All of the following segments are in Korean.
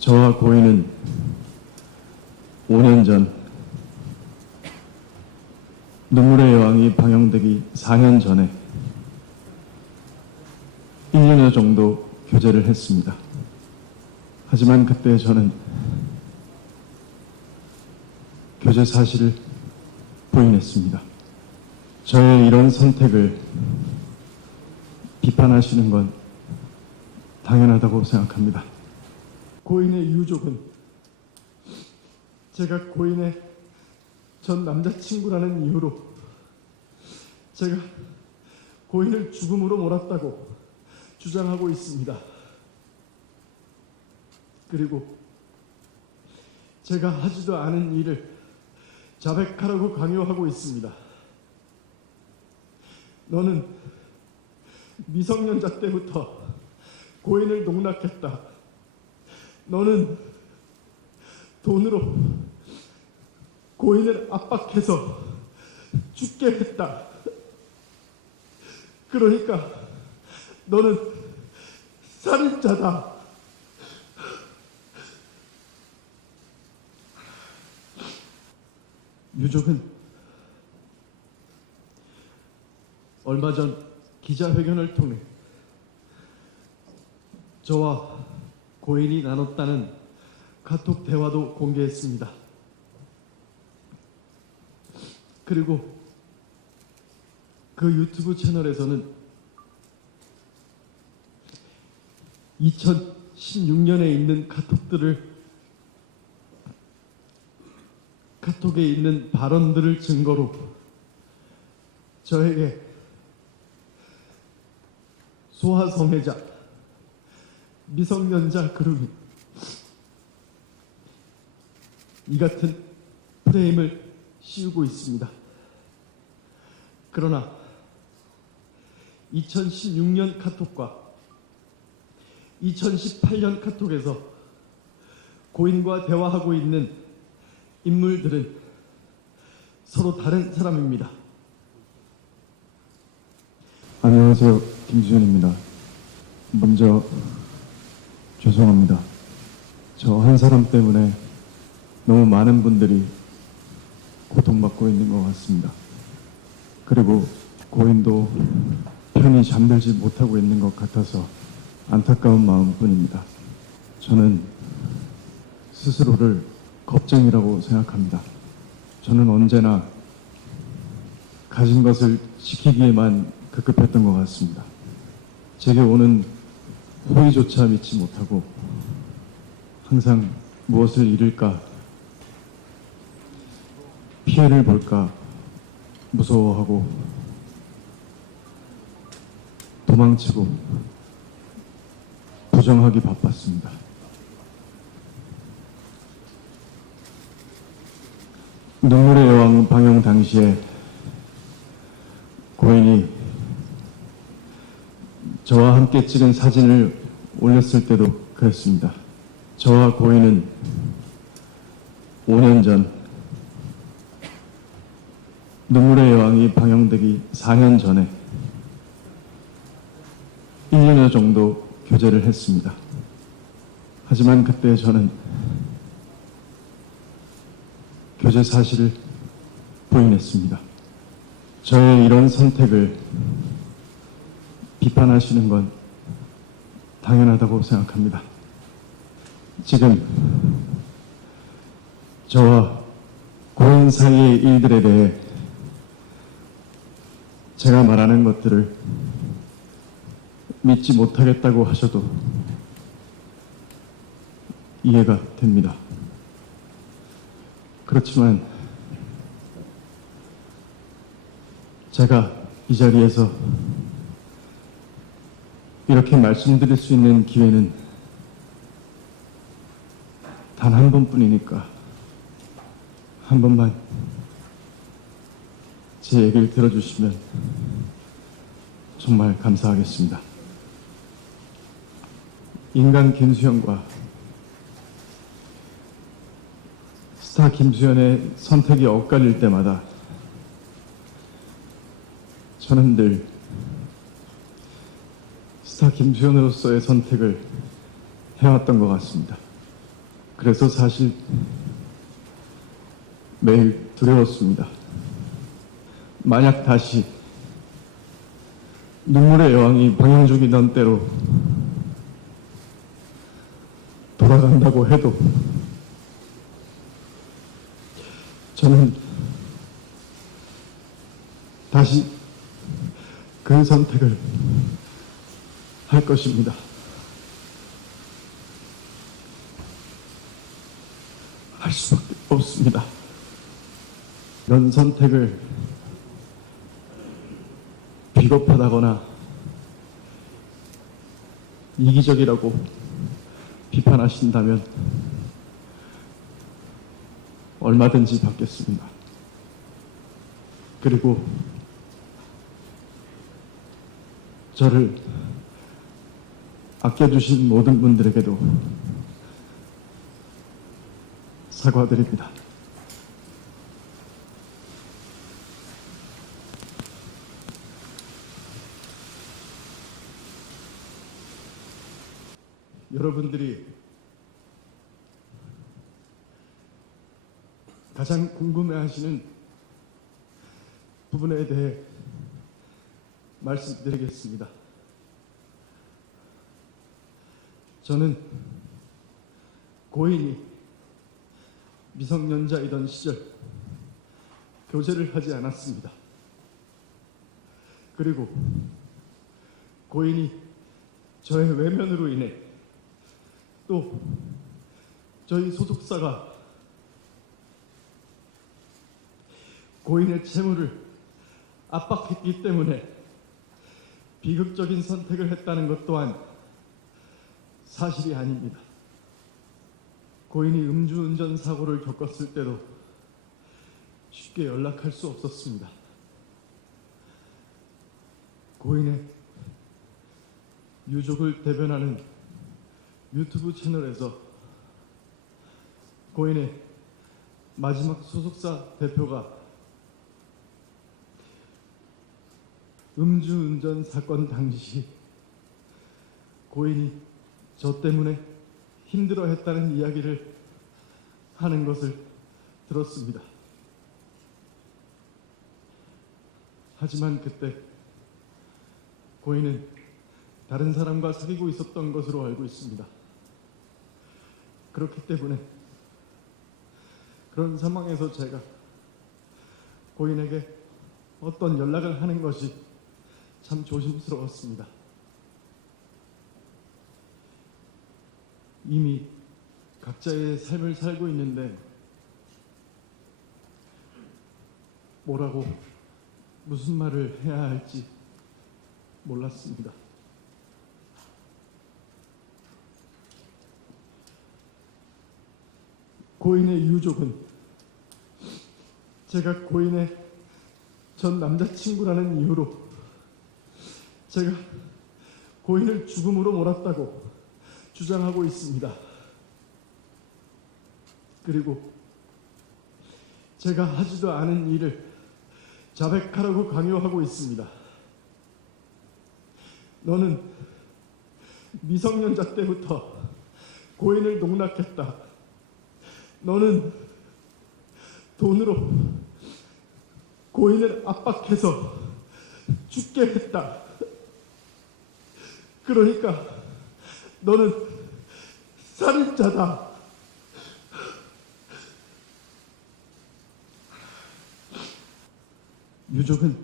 저와 고인은 5년 전 눈물의 여왕이 방영되기 4년 전에 1년여 정도 교제를 했습니다. 하지만 그때 저는 교제 사실을 부인했습니다. 저의 이런 선택을 비판하시는 건 당연하다고 생각합니다. 고인의 유족은 제가 고인의 전 남자친구라는 이유로 제가 고인을 죽음으로 몰았다고 주장하고 있습니다. 그리고 제가 하지도 않은 일을 자백하라고 강요하고 있습니다. 너는 미성년자 때부터 고인을 농락했다. 너는 돈으로 고인을 압박해서 죽게 했다. 그러니까 너는 살인자다. 유족은 얼마 전 기자회견을 통해 저와 고인이 나눴다는 카톡 대화도 공개했습니다. 그리고 그 유튜브 채널에서는 2016년에 있는 카톡에 있는 발언들을 증거로 저에게 소아성애자, 미성년자 그루밍, 이 같은 프레임을 씌우고 있습니다. 그러나 2016년 카톡과 2018년 카톡에서 고인과 대화하고 있는 인물들은 서로 다른 사람입니다. 안녕하세요. 김수현입니다. 먼저 죄송합니다. 저 한 사람 때문에 너무 많은 분들이 고통받고 있는 것 같습니다. 그리고 고인도 편히 잠들지 못하고 있는 것 같아서 안타까운 마음뿐입니다. 저는 스스로를 겁쟁이라고 생각합니다. 저는 언제나 가진 것을 지키기에만 급급했던 것 같습니다. 제게 오는 호의조차 믿지 못하고 항상 무엇을 잃을까, 피해를 볼까 무서워하고 도망치고 부정하기 바빴습니다. 눈물의 여왕 방영 당시에 고인이 저와 함께 찍은 사진을 올렸을 때도 그랬습니다. 저와 고인은 5년 전 눈물의 여왕이 방영되기 4년 전에 1년여 정도 교제를 했습니다. 하지만 그때 저는 교제 사실을 부인했습니다. 저의 이런 선택을 비판하시는 건 당연하다고 생각합니다. 지금 저와 고인 사이의 일들에 대해 제가 말하는 것들을 믿지 못하겠다고 하셔도 이해가 됩니다. 그렇지만 제가 이 자리에서 이렇게 말씀드릴 수 있는 기회는 단 한 번뿐이니까 한 번만 제 얘기를 들어주시면 정말 감사하겠습니다. 인간 김수현과 스타 김수현의 선택이 엇갈릴 때마다 저는 늘 스타 김수현으로서의 선택을 해왔던 것 같습니다. 그래서 사실 매일 두려웠습니다. 만약 다시 눈물의 여왕이 방영족이던 때로 돌아간다고 해도 저는 다시 그 선택을 할 것입니다. 할 수밖에 없습니다. 이런 선택을 비겁하다거나 이기적이라고 비판하신다면 얼마든지 받겠습니다. 그리고 저를 아껴주신 모든 분들에게도 사과드립니다. 여러분들이 가장 궁금해하시는 부분에 대해 말씀드리겠습니다. 저는 고인이 미성년자이던 시절 교제를 하지 않았습니다. 그리고 고인이 저의 외면으로 인해 또 저희 소속사가 고인의 채무를 압박했기 때문에 비극적인 선택을 했다는 것 또한 사실이 아닙니다. 고인이 음주운전 사고를 겪었을 때도 쉽게 연락할 수 없었습니다. 고인의 유족을 대변하는 유튜브 채널에서 고인의 마지막 소속사 대표가 음주운전 사건 당시 고인이 저 때문에 힘들어했다는 이야기를 하는 것을 들었습니다. 하지만 그때 고인은 다른 사람과 사귀고 있었던 것으로 알고 있습니다. 그렇기 때문에 그런 상황에서 제가 고인에게 어떤 연락을 하는 것이 참 조심스러웠습니다. 이미 각자의 삶을 살고 있는데 뭐라고 무슨 말을 해야 할지 몰랐습니다. 고인의 유족은 제가 고인의 전 남자친구라는 이유로 제가 고인을 죽음으로 몰았다고 주장하고 있습니다. 그리고 제가 하지도 않은 일을 자백하라고 강요하고 있습니다. 너는 미성년자 때부터 고인을 농락했다. 너는 돈으로 고인을 압박해서 죽게 했다. 그러니까 너는 살인자다. 유족은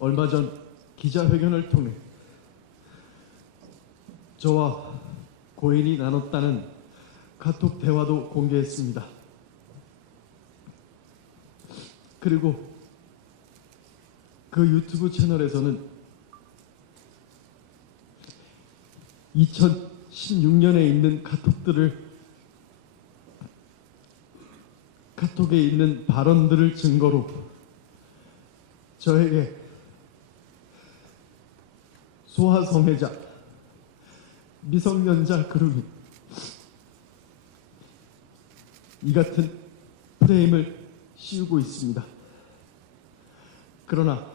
얼마 전 기자회견을 통해 저와 고인이 나눴다는 카톡 대화도 공개했습니다. 그리고 그 유튜브 채널에서는 2016년에 있는 카톡에 있는 발언들을 증거로 저에게 소아성애자, 미성년자 그루밍 이 같은 프레임을 씌우고 있습니다. 그러나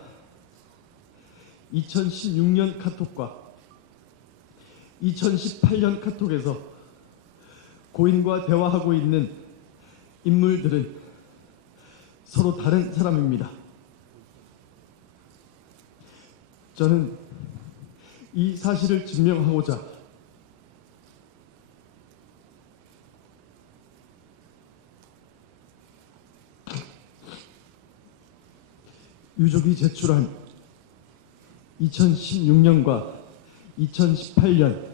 2016년 카톡과 2018년 카톡에서 고인과 대화하고 있는 인물들은 서로 다른 사람입니다. 저는 이 사실을 증명하고자 유족이 제출한 2016년과 2018년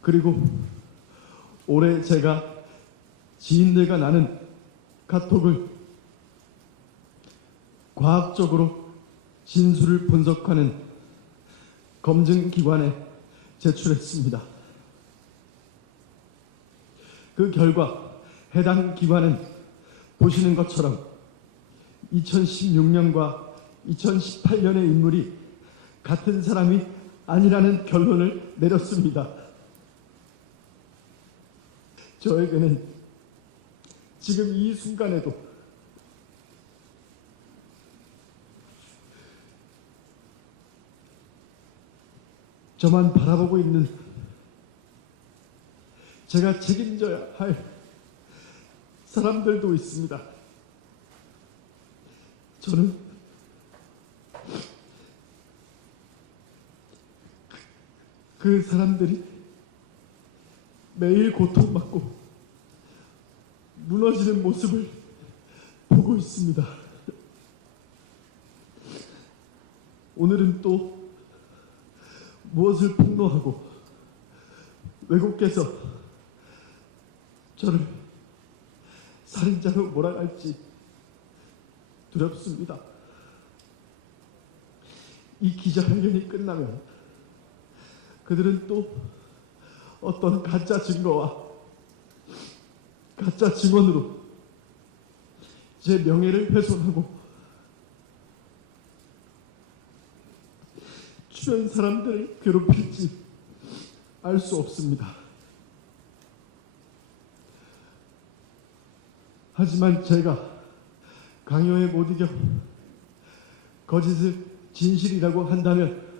그리고 올해 제가 지인들과 나눈 카톡을 과학적으로 진술을 분석하는 검증기관에 제출했습니다. 그 결과 해당 기관은 보시는 것처럼 2016년과 2018년의 인물이 같은 사람이 아니라는 결론을 내렸습니다. 저에게는 지금 이 순간에도 저만 바라보고 있는 제가 책임져야 할 사람들도 있습니다. 저는 그 사람들이 매일 고통받고 무너지는 모습을 보고 있습니다. 오늘은 또 무엇을 폭로하고 외국께서 저를 살인자로 몰아갈지 두렵습니다. 이 기자회견이 끝나면 그들은 또 어떤 가짜 증거와 가짜 증언으로 제 명예를 훼손하고 주변 사람들을 괴롭힐지 알 수 없습니다. 하지만 제가 강요에 못 이겨 거짓을 진실이라고 한다면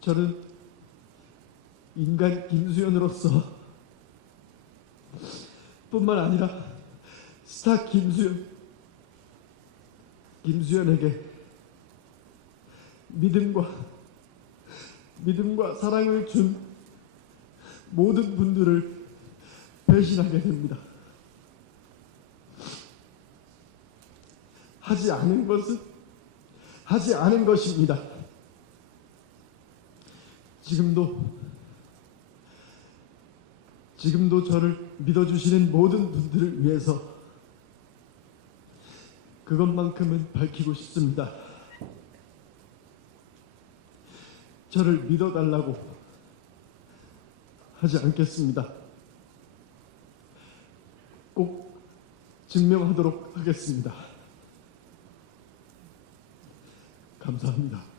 저는 인간 김수현으로서 뿐만 아니라 스타 김수현에게 믿음과 사랑을 준 모든 분들을 배신하게 됩니다. 하지 않은 것은 하지 않은 것입니다. 지금도 저를 믿어주시는 모든 분들을 위해서 그것만큼은 밝히고 싶습니다. 저를 믿어달라고 하지 않겠습니다. 꼭 증명하도록 하겠습니다. 감사합니다.